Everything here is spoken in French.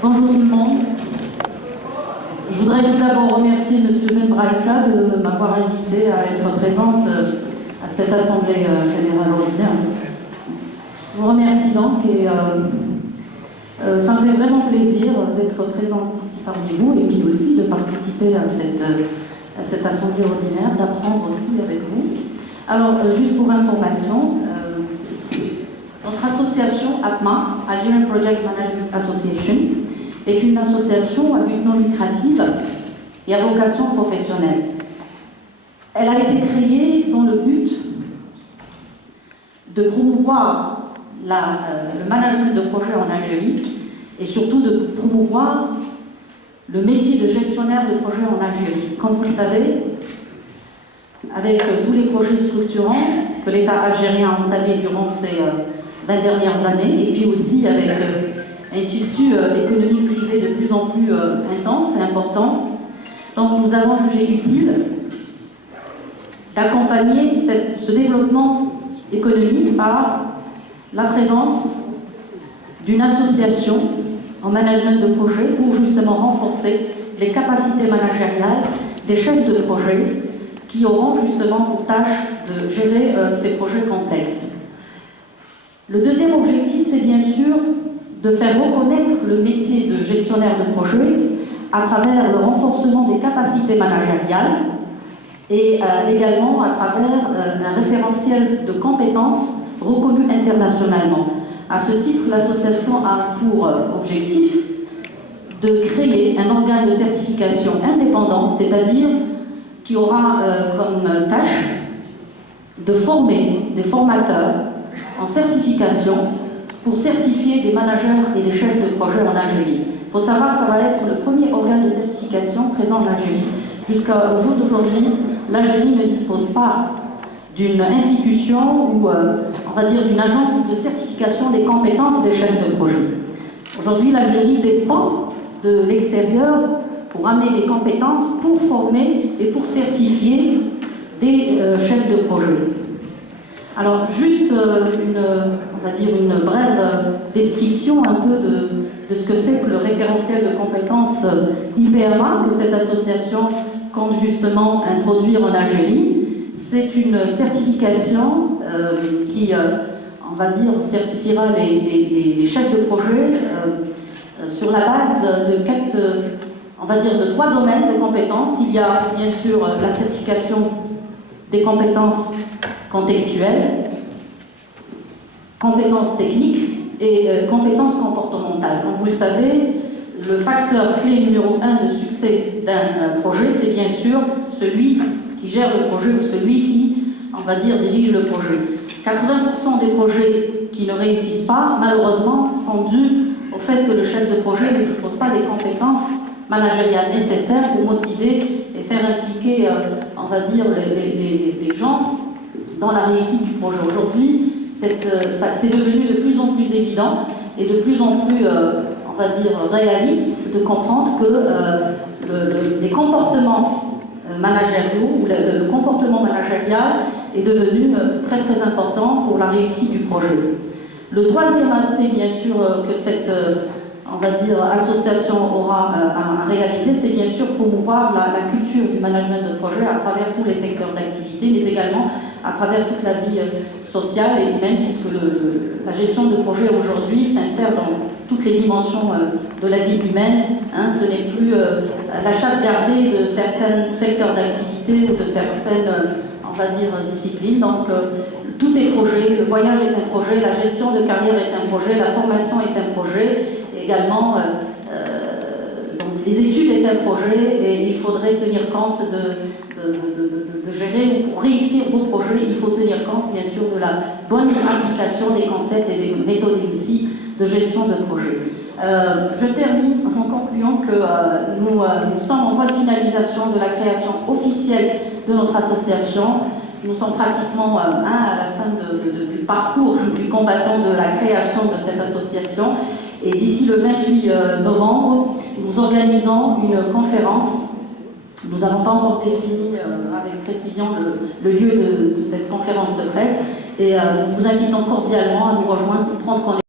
Bonjour tout le monde. Je voudrais tout d'abord remercier M. Membraïka de m'avoir invité à être présente à cette Assemblée Générale Ordinaire. Je vous remercie donc et ça me fait vraiment plaisir d'être présente ici parmi vous et puis aussi de participer à cette Assemblée Ordinaire, d'apprendre aussi avec vous. Alors, juste pour information, notre association APMA, Algerian Project Management Association, est une association à but non lucratif et à vocation professionnelle. Elle a été créée dans le but de promouvoir le management de projet en Algérie et surtout de promouvoir le métier de gestionnaire de projet en Algérie. Comme vous le savez, avec tous les projets structurants que l'État algérien a entamés durant ces 20 dernières années, et puis aussi avec un tissu économique privé de plus en plus intense et important. Donc nous avons jugé utile d'accompagner ce développement économique par la présence d'une association en management de projet pour justement renforcer les capacités managériales des chefs de projet qui auront justement pour tâche de gérer ces projets complexes. Le deuxième objectif, c'est bien sûr de faire reconnaître le métier de gestionnaire de projet à travers le renforcement des capacités managériales et également à travers un référentiel de compétences reconnu internationalement. À ce titre, l'association a pour objectif de créer un organe de certification indépendant, c'est-à-dire qui aura comme tâche de former des formateurs en certification pour certifier des managers et des chefs de projet en Algérie. Il faut savoir que ça va être le premier organe de certification présent en Algérie. Jusqu'au jour d'aujourd'hui, l'Algérie ne dispose pas d'une institution ou, on va dire, d'une agence de certification des compétences des chefs de projet. Aujourd'hui, l'Algérie dépend de l'extérieur pour amener des compétences, pour former et pour certifier des chefs de projet. Alors, juste on va dire une brève description un peu de ce que c'est que le référentiel de compétences IPMA que cette association compte justement introduire en Algérie. C'est une certification qui, on va dire, certifiera les chefs de projet sur la base de on va dire, de 3 domaines de compétences. Il y a bien sûr la certification des compétences contextuelles, compétences techniques et compétences comportementales. Comme vous le savez, le facteur clé numéro 1 de succès d'un projet, c'est bien sûr celui qui gère le projet ou celui qui, on va dire, dirige le projet. 80% des projets qui ne réussissent pas, malheureusement, sont dus au fait que le chef de projet ne dispose pas des compétences managériales nécessaires pour motiver et faire impliquer, on va dire, les gens dans la réussite du projet. Aujourd'hui, c'est devenu de plus en plus évident et de plus en plus, on va dire, réaliste de comprendre que les comportements managériaux ou le comportement managérial est devenu très très important pour la réussite du projet. Le troisième aspect, bien sûr, que cette on va dire, association aura à réaliser, c'est bien sûr promouvoir la culture du management de projet à travers tous les secteurs d'activité, mais également à travers toute la vie sociale et humaine, puisque la gestion de projet aujourd'hui s'insère dans toutes les dimensions de la vie humaine. Ce n'est plus la chasse gardée de certains secteurs d'activité ou de certaines, on va dire, disciplines. Donc, tout est projet, le voyage est un projet, la gestion de carrière est un projet, la formation est un projet, et également donc les études est un projet, et il faudrait tenir compte de gérer, pour réussir vos projets, il faut tenir compte bien sûr de la bonne application des concepts et des méthodes et outils de gestion de projet. Je termine en concluant que nous sommes en voie de finalisation de la création officielle de notre association. Nous sommes pratiquement à la fin du parcours du combattant de la création de cette association. Et d'ici le 28 novembre, nous organisons une conférence. Nous n'avons pas encore défini avec précision le lieu de cette conférence de presse. Et nous vous invitons cordialement à nous rejoindre pour prendre connaissance